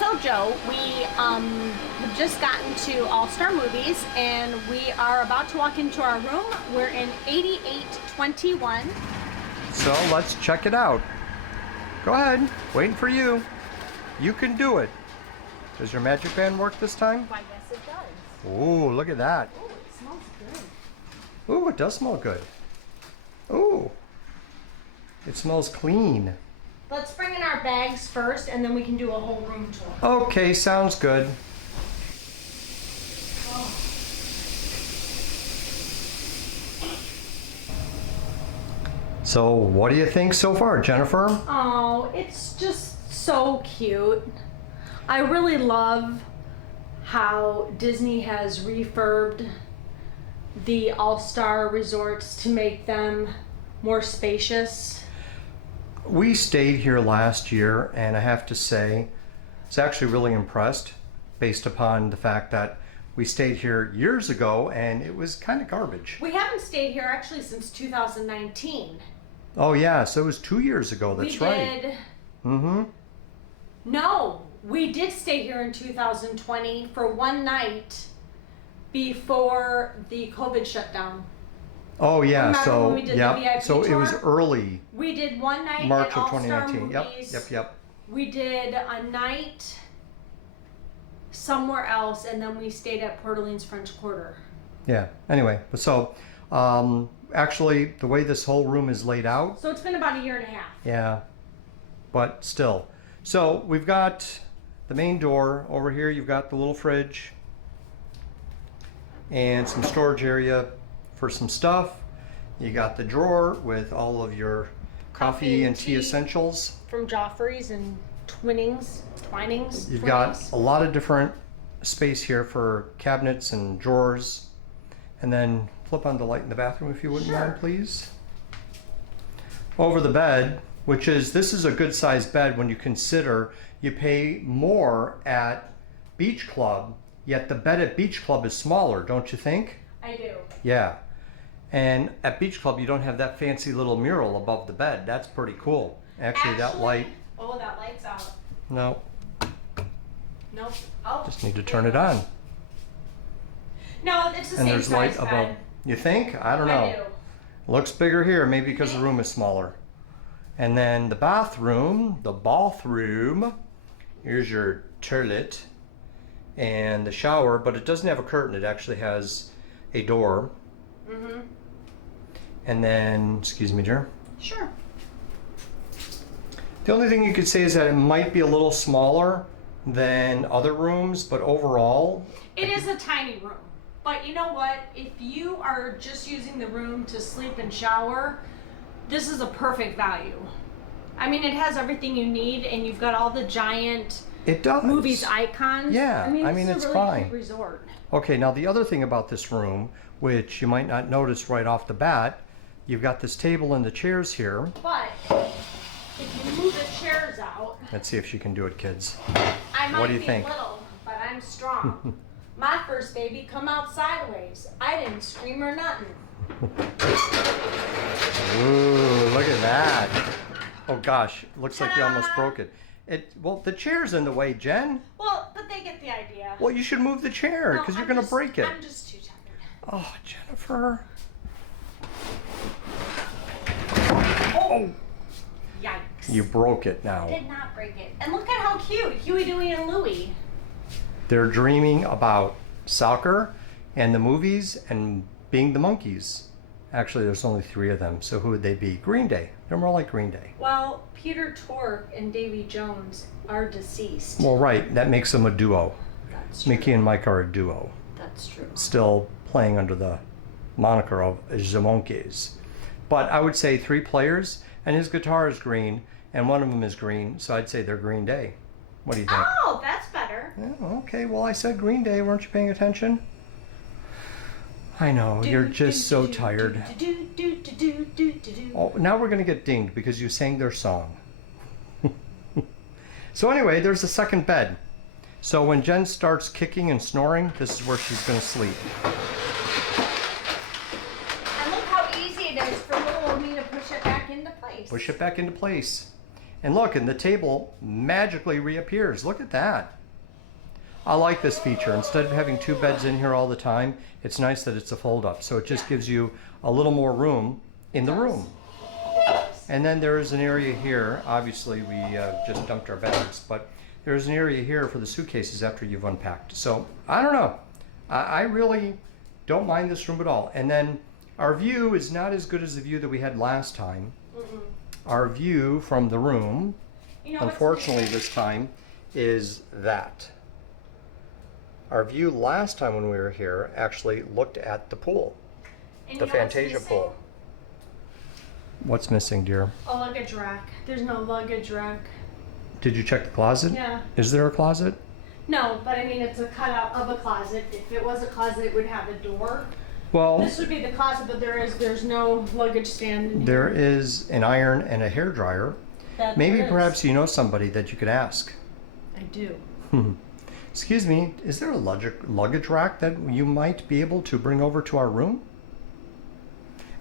So Joe, we've just gotten to All-Star Movies and we are about to walk into our room. We're in 8821. So let's check it out. Go ahead, waiting for you. You can do it. Does your magic band work this time? I guess it does. Ooh, look at that. Oh, it smells good. Ooh, it does smell good. Ooh, it smells clean. Let's bring in our bags first and then we can do a whole room tour. Okay, sounds good. Oh. So what do you think so far, Jennifer? Oh, it's just so cute. I really love how Disney has refurbed the All-Star resorts to make them more spacious. We stayed here last year and I have to say, I was actually really impressed based upon the fact that we stayed here years ago and it was kind of garbage. We haven't stayed here actually since 2019. Oh yeah, so it was 2 years ago, that's right. Did. Mm-hmm. No, we did stay here in 2020 for one night before the COVID shutdown. Oh yeah, Remember so when we did the VIP so it was tour? early. We did one night March at of All-Star 2019. Movies. Yep. We did a night somewhere else, and then we stayed at Port Orleans French Quarter. Yeah. Anyway, so actually, the way this whole room is laid out. So it's been about a year and a half. Yeah, but still. So we've got the main door over here. You've got the little fridge and some storage area for some stuff. You got the drawer with all of your coffee and tea essentials. From Joffrey's and Twinings. You've got a lot of different space here for cabinets and drawers. And then flip on the light in the bathroom if you wouldn't mind, please. Over the bed, this is a good sized bed when you consider you pay more at Beach Club, yet the bed at Beach Club is smaller, don't you think? I do. Yeah. And at Beach Club, you don't have that fancy little mural above the bed. That's pretty cool. Actually, that light. Oh, that light's out. No. Nope. Oh. Just need to turn it on. No, it's the And same there's size light bed. above. You think? I don't know. I do. Looks bigger here, maybe because the room is smaller. And then the bathroom, here's your toilet and the shower, but it doesn't have a curtain. It actually has a door. Mm-hmm. And then, excuse me, dear. Sure. The only thing you could say is that it might be a little smaller than other rooms, but overall... It is a tiny room. But you know what? If you are just using the room to sleep and shower, this is a perfect value. I mean, it has everything you need, and you've got all the giant movies icons. Yeah, I mean it's a really fine. cute resort. Okay, now the other thing about this room, which you might not notice right off the bat, you've got this table and the chairs here. But if you move the chairs out, Let's see if she can do it, kids. I might What do you be think? little, but I'm strong. My first baby come out sideways. I didn't scream or nothing. Ooh, look at that. Oh gosh, looks like you almost broke it. Well, the chair's in the way, Jen. Well, but they get the idea. Well, you should move the chair because you're going to break it. I'm just too tired. Oh, Jennifer. Oh, Yikes. you broke it now. I did not break it. And look at how cute Huey, Dewey, and Louie. They're dreaming about soccer and the movies and being the monkeys. Actually, there's only 3 of them, so who would they be? Green Day. They're more like Green Day. Well, Peter Tork and Davy Jones are deceased. Well, right. That makes them a duo. That's true. Mickey and Mike are a duo. That's true. Still playing under the moniker of the Monkeys. But I would say 3 players, and his guitar is green, and one of them is green, so I'd say they're Green Day. What do you think? Oh, that's better. Yeah, okay, well, I said Green Day. Weren't you paying attention? I know, you're just so tired. Oh, now we're going to get dinged because you sang their song. So anyway, there's a second bed. So when Jen starts kicking and snoring, this is where she's going to sleep. And look how easy it is for little old me to push it back into place. Push it back into place. And look, and the table magically reappears. Look at that. I like this feature. Instead of having 2 beds in here all the time, it's nice that it's a fold-up. So it just gives you a little more room in the room. And then there is an area here. Obviously, we just dumped our bags, but there's an area here for the suitcases after you've unpacked. So I don't know. I really don't mind this room at all. And then our view is not as good as the view that we had last time. Our view from the room, unfortunately this time, is that. Our view last time when we were here actually looked at the pool, the Fantasia pool. What's missing, dear? A luggage rack. There's no luggage rack. Did you check the closet? Yeah. Is there a closet? No, but I mean it's a cutout of a closet. If it was a closet, it would have a door. Well, this would be the closet, but there's no luggage stand in there here. is an iron and a hair dryer. Maybe perhaps you know somebody that you could ask. I do. Excuse me, is there a luggage rack that you might be able to bring over to our room?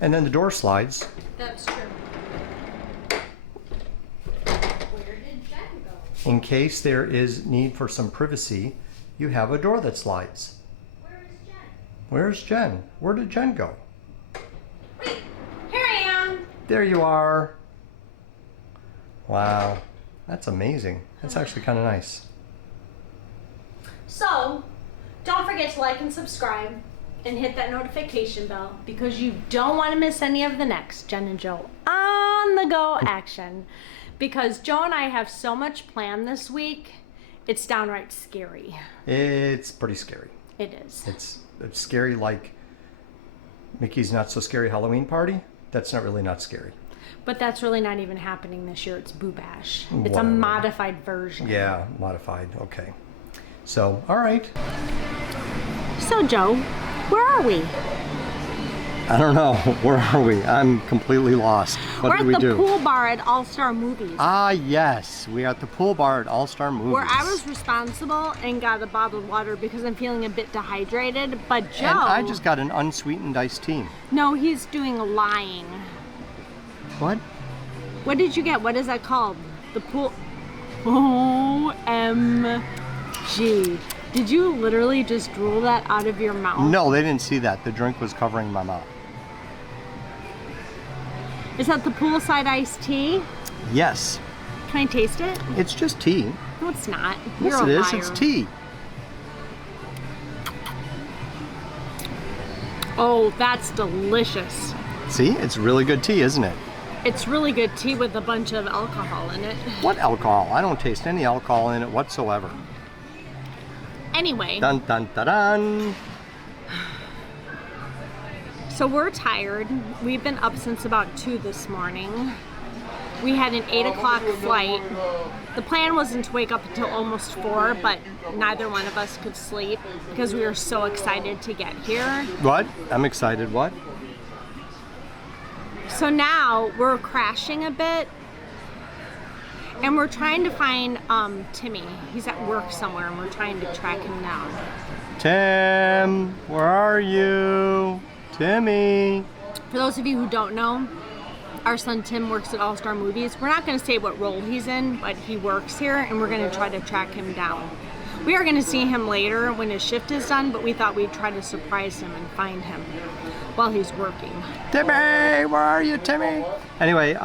And then the door slides. That's true. Where did Jen go? In case there is need for some privacy, you have a door that slides. Where is Jen? Where's Jen? Where did Jen go? Wait, here I am. There you are. Wow, that's amazing. That's actually kind of nice. So, don't forget to like and subscribe and hit that notification bell because you don't want to miss any of the next Jen and Joe on the go action. Because Joe and I have so much planned this week, it's downright scary. It's pretty scary. It is. It's scary like Mickey's Not So Scary Halloween Party. That's not really not scary. But that's really not even happening this year. It's Boo Bash. It's Whatever. a modified version. Yeah, modified. Okay. So, all right. So, Joe, where are we? I don't know. Where are we? I'm completely lost. What do we do? We're at the pool bar at All Star Movies. Ah, yes. We are at the pool bar at All Star Movies. Where I was responsible and got a bottled water because I'm feeling a bit dehydrated. But Joe... And I just got an unsweetened iced tea. No, he's doing lying. What? What did you get? What is that called? The pool... OMG. Did you literally just drool that out of your mouth? No, they didn't see that. The drink was covering my mouth. Is that the poolside iced tea? Yes. Can I taste it? It's just tea. No, it's not. Yes, You're it a is. liar. It's tea. Oh, that's delicious. See? It's really good tea, isn't it? It's really good tea with a bunch of alcohol in it. What alcohol? I don't taste any alcohol in it whatsoever. Anyway. Dun dun dun dun. So we're tired. We've been up since about 2 this morning. We had an 8 o'clock flight. The plan wasn't to wake up until almost 4, but neither one of us could sleep because we were so excited to get here. What? I'm excited. What? So now we're crashing a bit and we're trying to find Timmy. He's at work somewhere and we're trying to track him down. Tim, where are you? Timmy. For those of you who don't know, our son Tim works at All Star Movies. We're not going to say what role he's in, but he works here and we're going to try to track him down. We are going to see him later when his shift is done, but we thought we'd try to surprise him and find him while he's working. Timmy, where are you, Timmy? Anyway,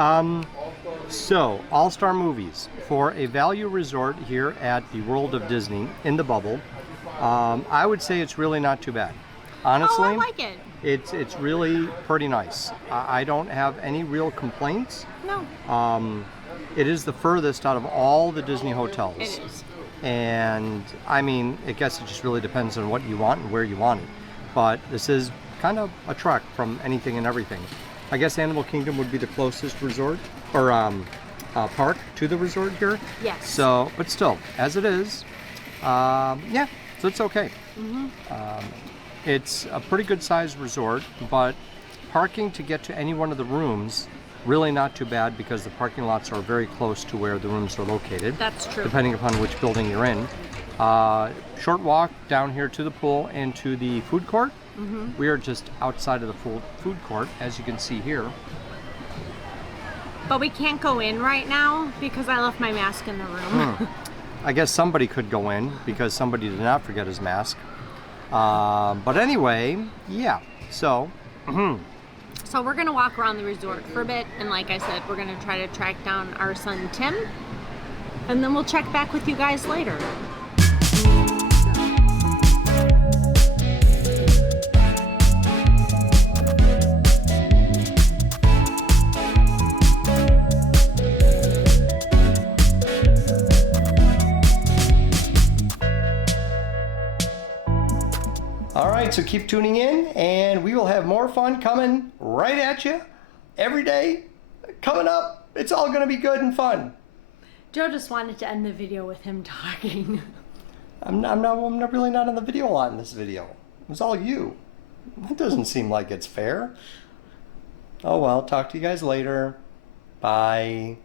so All Star Movies for a value resort here at the World of Disney in the bubble. I would say it's really not too bad. Honestly, Oh, I like it. It's really pretty nice. I don't have any real complaints. No. It is the furthest out of all the Disney hotels. It is. And I mean, I guess it just really depends on what you want and where you want it. But this is kind of a trek from anything and everything. I guess Animal Kingdom would be the closest resort or park to the resort here. Yes. So, but still, as it is, yeah, so it's okay. It's a pretty good sized resort, but parking to get to any one of the rooms, really not too bad because the parking lots are very close to where the rooms are located. That's true. Depending upon which building you're in. Short walk down here to the pool and to the food court. We are just outside of the food court, as you can see here. But we can't go in right now because I left my mask in the room. I guess somebody could go in because somebody did not forget his mask. But anyway, yeah, so. So we're gonna walk around the resort for a bit, and like I said, we're gonna try to track down our son Tim, and then we'll check back with you guys later. All right, so keep tuning in, and we will have more fun coming right at you every day. Coming up, it's all going to be good and fun. Joe just wanted to end the video with him talking. I'm really not in the video a lot in this video. It was all you. It doesn't seem like it's fair. Oh well, talk to you guys later. Bye.